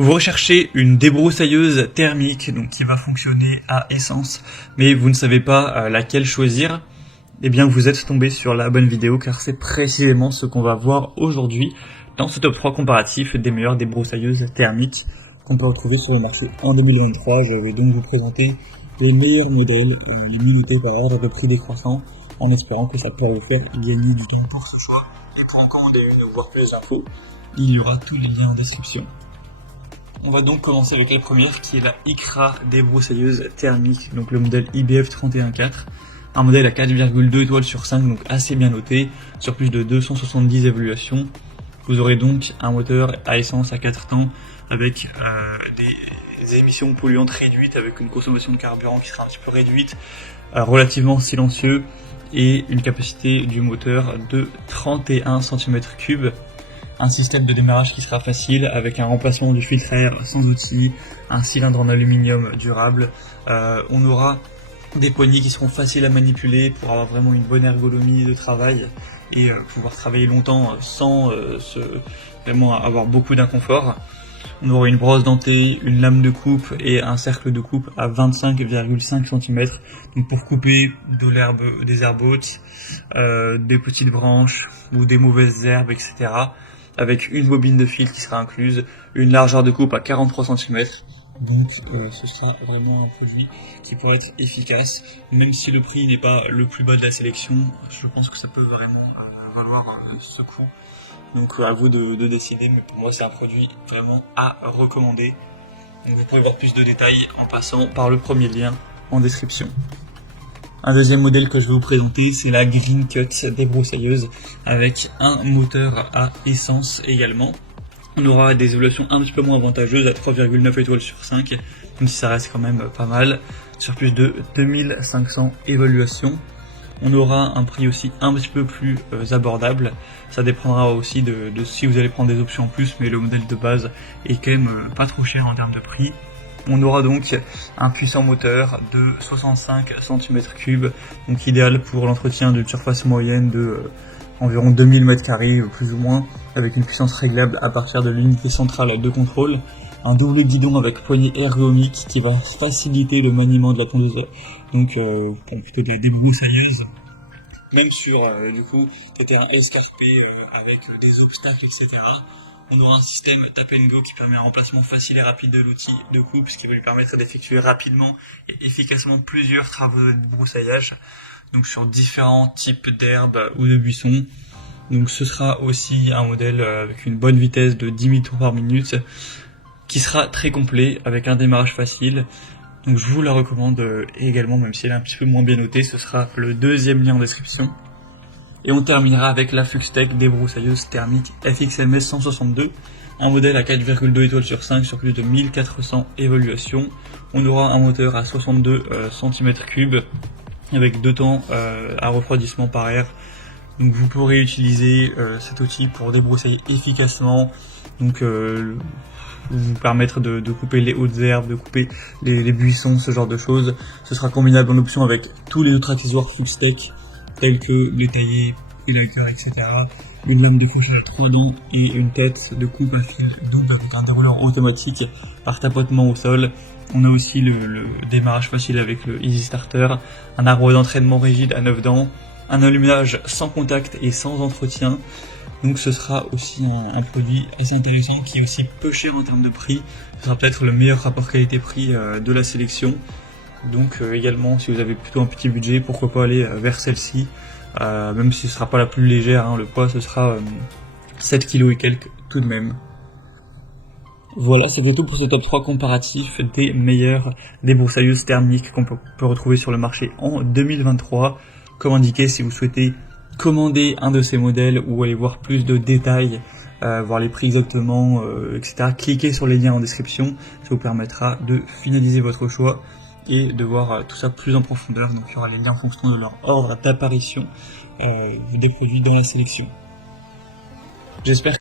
Vous recherchez une débroussailleuse thermique donc qui va fonctionner à essence, mais vous ne savez pas laquelle choisir. Eh bien, vous êtes tombé sur la bonne vidéo car c'est précisément ce qu'on va voir aujourd'hui dans ce top 3 comparatif des meilleures débroussailleuses thermiques qu'on peut retrouver sur le marché en 2023. Je vais donc vous présenter les meilleurs modèles, les mieux notés par ordre de prix décroissant, en espérant que ça pourra vous faire gagner du temps pour ce choix. Et pour en commander une ou voir plus d'infos, il y aura tous les liens en description. On va donc commencer avec la première qui est la ICRA débroussailleuse thermique, donc le modèle IBF 314, un modèle à 4,2 étoiles sur 5, donc assez bien noté, sur plus de 270 évaluations. Vous aurez donc un moteur à essence à 4 temps avec des émissions polluantes réduites, avec une consommation de carburant qui sera un petit peu réduite, relativement silencieux, et une capacité du moteur de 31 cm3. Un système de démarrage qui sera facile avec un remplacement du filtre à air sans outil, un cylindre en aluminium durable. On aura des poignées qui seront faciles à manipuler pour avoir vraiment une bonne ergonomie de travail et pouvoir travailler longtemps sans vraiment avoir beaucoup d'inconfort. On aura une brosse dentée, une lame de coupe et un cercle de coupe à 25,5 cm, donc pour couper de l'herbe, des herbes hautes, des petites branches ou des mauvaises herbes, etc. Avec une bobine de fil qui sera incluse, une largeur de coupe à 43 cm. Donc ce sera vraiment un produit qui pourra être efficace, même si le prix n'est pas le plus bas de la sélection. Je pense que ça peut vraiment valoir ce coup. Donc à vous de décider, mais pour moi c'est un produit vraiment à recommander. Donc, vous pouvez voir plus de détails en passant par le premier lien en description. Un deuxième modèle que je vais vous présenter, c'est la Green Cut débroussailleuse avec un moteur à essence également. On aura des évaluations un petit peu moins avantageuses à 3,9 étoiles sur 5, même si ça reste quand même pas mal, sur plus de 2500 évaluations. On aura un prix aussi un petit peu plus abordable. Ça dépendra aussi de si vous allez prendre des options en plus, mais le modèle de base est quand même pas trop cher en termes de prix. On aura donc un puissant moteur de 65 cm3, donc idéal pour l'entretien d'une surface moyenne de environ 2000 m², plus ou moins, avec une puissance réglable à partir de l'unité centrale de contrôle. Un double guidon avec poignée ergonomique qui va faciliter le maniement de la tondeuse, donc pour plutôt des débroussailleuses, même sur du coup des terrains escarpés avec des obstacles, etc. On aura un système tap and go qui permet un remplacement facile et rapide de l'outil de coupe, ce qui va lui permettre d'effectuer rapidement et efficacement plusieurs travaux de débroussaillage, donc sur différents types d'herbes ou de buissons. Donc ce sera aussi un modèle avec une bonne vitesse de 10 000 tours par minute, qui sera très complet avec un démarrage facile. Donc je vous la recommande également, même si elle est un petit peu moins bien notée. Ce sera le deuxième lien en description. Et on terminera avec la Fuxtech débroussailleuse thermique FXMS 162, un modèle à 4,2 étoiles sur 5 sur plus de 1400 évaluations. On aura un moteur à 62 cm3 avec 2 temps à refroidissement par air. Donc vous pourrez utiliser cet outil pour débroussailler efficacement, donc vous permettre de couper les hautes herbes, de couper les buissons, ce genre de choses. Ce sera combinable en option avec tous les autres accessoires Fuxtech, tels que les taillés, highlighters, etc. Une lame de crochage à 3 dents et une tête de coupe à fil double avec un dérouleur automatique par tapotement au sol. On a aussi le démarrage facile avec le Easy Starter, un arbre d'entraînement rigide à 9 dents, un allumage sans contact et sans entretien. Donc ce sera aussi un produit assez intéressant qui est aussi peu cher en termes de prix. Ce sera peut-être le meilleur rapport qualité-prix de la sélection. Donc également, si vous avez plutôt un petit budget, pourquoi pas aller vers celle-ci, même si ce sera pas la plus légère, hein, le poids ce sera 7 kg et quelques tout de même. Voilà, c'est tout pour ce top 3 comparatif des meilleures débroussailleuses thermiques qu'on peut retrouver sur le marché en 2023. Comme indiqué, si vous souhaitez commander un de ces modèles ou aller voir plus de détails, voir les prix exactement, etc., cliquez sur les liens en description, ça vous permettra de finaliser votre choix et de voir tout ça plus en profondeur. Donc il y aura les liens en fonction de leur ordre d'apparition des produits dans la sélection. J'espère